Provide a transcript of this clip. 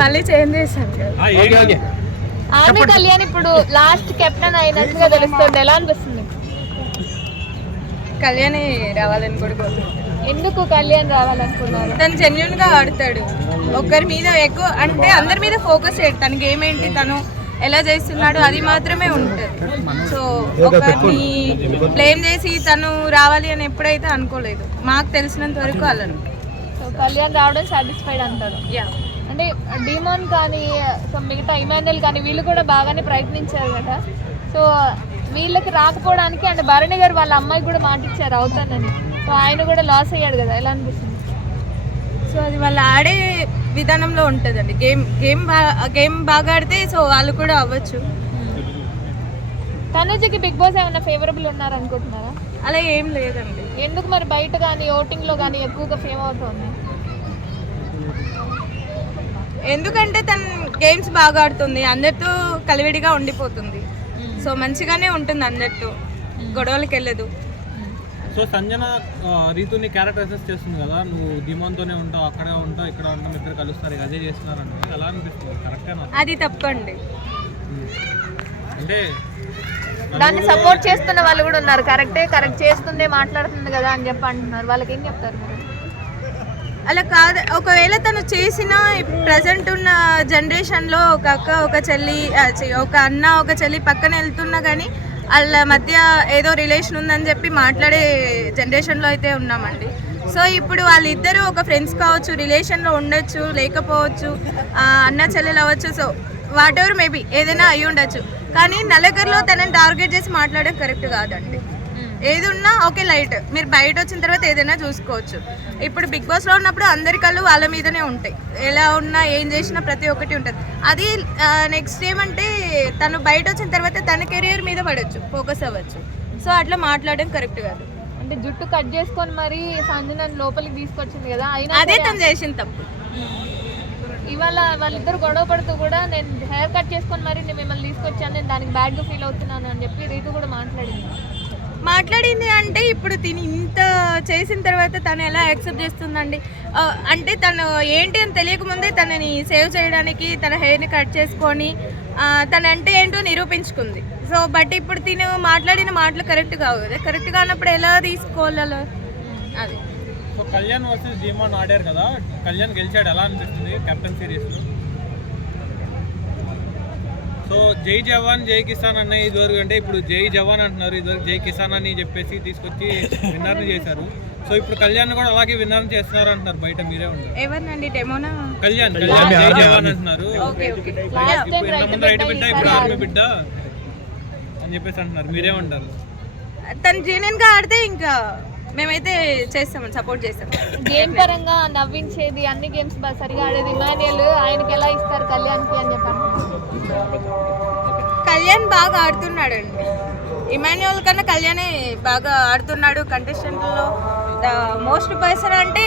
మళ్ళీ చేంజ్ చేశాను. ఆమె కళ్యాణ్ ఇప్పుడు లాస్ట్ కెప్టెన్ అయినట్టుగా తెలుస్తుంది. ఎలా అనిపిస్తుంది? కళ్యాణ్ రావాలని కూడా కోరుకుంటున్నాను. ఎందుకు కళ్యాణ్ రావాలనుకున్నారు? తను జెన్యున్ గా ఆడతాడు. ఒకరి మీద ఎక్కువ అంటే అందరి మీద ఫోకస్ చేయడు. తన గేమ్ ఏంటి, తను ఎలా చేస్తున్నాడు అది మాత్రమే ఉంటుంది. సో ఒకరిని బ్లేమ్ చేసి తను రావాలి అని ఎప్పుడైతే అనుకోలేదు. మాకు తెలిసినంత వరకు అలాను. సో కళ్యాణ్ రావడం సాటిస్ఫైడ్ అంటారు. యా, అంటే డిమాన్ కానీ సో మిగతా ఇమాన్యుయల్ కానీ వీళ్ళు కూడా బాగానే ప్రయత్నించారు కదా. సో వీళ్ళకి రాకపోవడానికి అంటే భరణి గారు వాళ్ళ అమ్మాయి కూడా మాటిచ్చారు అవుతానని. సో ఆయన కూడా లాస్ అయ్యాడు కదా, ఎలా అనిపిస్తుంది? సో అది వాళ్ళు ఆడే విధానంలో ఉంటుందండి. గేమ్ బాగా ఆడితే సో వాళ్ళు కూడా అవ్వచ్చు. తనుజకి బిగ్ బాస్ ఏమైనా ఫేవరబుల్ ఉన్నారు అనుకుంటున్నారా? అలా ఏం లేదండి. ఎందుకు మరి బయట కానీ ఓటింగ్లో కానీ ఎక్కువగా ఫేమ్ అవుతుంది? ఎందుకంటే తను గేమ్స్ బాగా ఆడుతుంది, అందరితో కలివిడిగా ఉండిపోతుంది. సో మంచిగానే ఉంటుంది, అందరితో గొడవలకి వెళ్ళదు. సో సంజన రీతుని క్యారెక్టరైజెస్ చేస్తుంది కదా, నువ్వు ధీమాన్తోనే ఉంటావు, అక్కడే ఉంటావు, ఇక్కడ ఉంటాం, ఇద్దరు కలుస్తారు, అదే చేస్తున్నారంటే ఎలా అనిపిస్తుంది? కరెక్టేనా? అది తప్పండి. అంటే దాన్ని సపోర్ట్ చేస్తున్న వాళ్ళు కూడా ఉన్నారు. కరెక్ట్ చేస్తుందే మాట్లాడుతుంది కదా అని చెప్పి అంటున్నారు. వాళ్ళకి ఏం చెప్తారు మీరు? అలా కాదు. ఒకవేళ తను చేసిన ప్రజెంట్ ఉన్న జనరేషన్లో ఒక అక్క ఒక చెల్లి ఒక అన్న ఒక చెల్లి పక్కన వెళ్తున్నా కానీ వాళ్ళ మధ్య ఏదో రిలేషన్ ఉందని చెప్పి మాట్లాడే జనరేషన్లో అయితే ఉన్నామండి. సో ఇప్పుడు వాళ్ళిద్దరూ ఒక ఫ్రెండ్స్ కావచ్చు, రిలేషన్లో ఉండొచ్చు, లేకపోవచ్చు, అన్న చెల్లెలు అవ్వచ్చు. సో వాట్ ఎవర్ మేబీ ఏదైనా అయ్యి ఉండొచ్చు. కానీ నలుగురిలో తనని టార్గెట్ చేసి మాట్లాడడం కరెక్ట్ కాదండి. ఏది ఉన్నా ఓకే లైట్, మీరు బయట వచ్చిన తర్వాత ఏదైనా చూసుకోవచ్చు. ఇప్పుడు బిగ్ బాస్లో ఉన్నప్పుడు అందరి కళ్ళు వాళ్ళ మీదనే ఉంటాయి. ఎలా ఉన్నా ఏం చేసినా ప్రతి ఒక్కటి ఉంటుంది. అది నెక్స్ట్ ఏమంటే తను బయట వచ్చిన తర్వాత తన కెరియర్ మీద పడవచ్చు, ఫోకస్ అవ్వచ్చు. సో అట్లా మాట్లాడడం కరెక్ట్ కాదు. అంటే జుట్టు కట్ చేసుకొని మరి సంజనని లోపలికి తీసుకొచ్చింది కదా, అయినా అదే తను చేసిన తప్పు. ఇవాళ వాళ్ళిద్దరు గొడవ పడుతూ కూడా నేను హెయిర్ కట్ చేసుకొని మరి నేను మిమ్మల్ని తీసుకొచ్చాను, నేను దానికి బ్యాడ్గా ఫీల్ అవుతున్నాను అని చెప్పి రీతు కూడా మాట్లాడింది. అంటే ఇప్పుడు తిని ఇంత చేసిన తర్వాత తను ఎలా యాక్సెప్ట్ చేస్తుందండి? అంటే తను ఏంటి అని తెలియకముందే తనని సేవ్ చేయడానికి తన హెయిర్ని కట్ చేసుకొని తనంటే ఏంటో నిరూపించుకుంది. సో బట్ ఇప్పుడు తిను మాట్లాడిన మాటలు కరెక్ట్ కావు కదా. కరెక్ట్ కానప్పుడు ఎలా తీసుకోవాలి అలా? అది. సో కళ్యాణ్ వర్సెస్ ధీమాన్ ఆడారు కదా, కళ్యాణ్ గెలిచాడు, ఎలా అనిపిస్తుంది కెప్టెన్ సిరీస్లో? సో జై జవాన్ జై కిసాన్ అన్న ఇదివరకు అంటే ఇప్పుడు జై జవాన్ అంటున్నారు, ఇదివరకు జై కిసాన్ అని చెప్పేసి తీసుకొచ్చి విన్నర్ని చేశారు. సో ఇప్పుడు కళ్యాణ్ కూడా అలాగే విన్నర్ చేస్తున్నారు అంటున్నారు బయట, మీరే ఉంటారు. ఎవరినండి? డెమోనా? కళ్యాణ్ జై జవాన్ అంటున్నారు. ఇంతకుముందు రైతు బిడ్డ, ఇప్పుడు ఆర్మీ బిడ్డ అని చెప్పేసి అంటున్నారు, మీరే ఉంటారు. తను జెన్యున్ గా ఆడితే ఇంకా మేమైతే చేస్తామని సపోర్ట్ చేస్తాం. గేమ్ పరంగా నవ్వించేది, అన్ని గేమ్స్ సరిగా ఆడేది ఇమాన్యుయల్, ఆయనకి ఎలా ఇస్తారు కళ్యాణ్కి అని చెప్పాను. కళ్యాణ్ బాగా ఆడుతున్నాడండి. ఇమాన్యుయల్ కన్నా కళ్యాణే బాగా ఆడుతున్నాడు. కంటెస్టెంట్లో ద మోస్ట్ పర్సన్ అంటే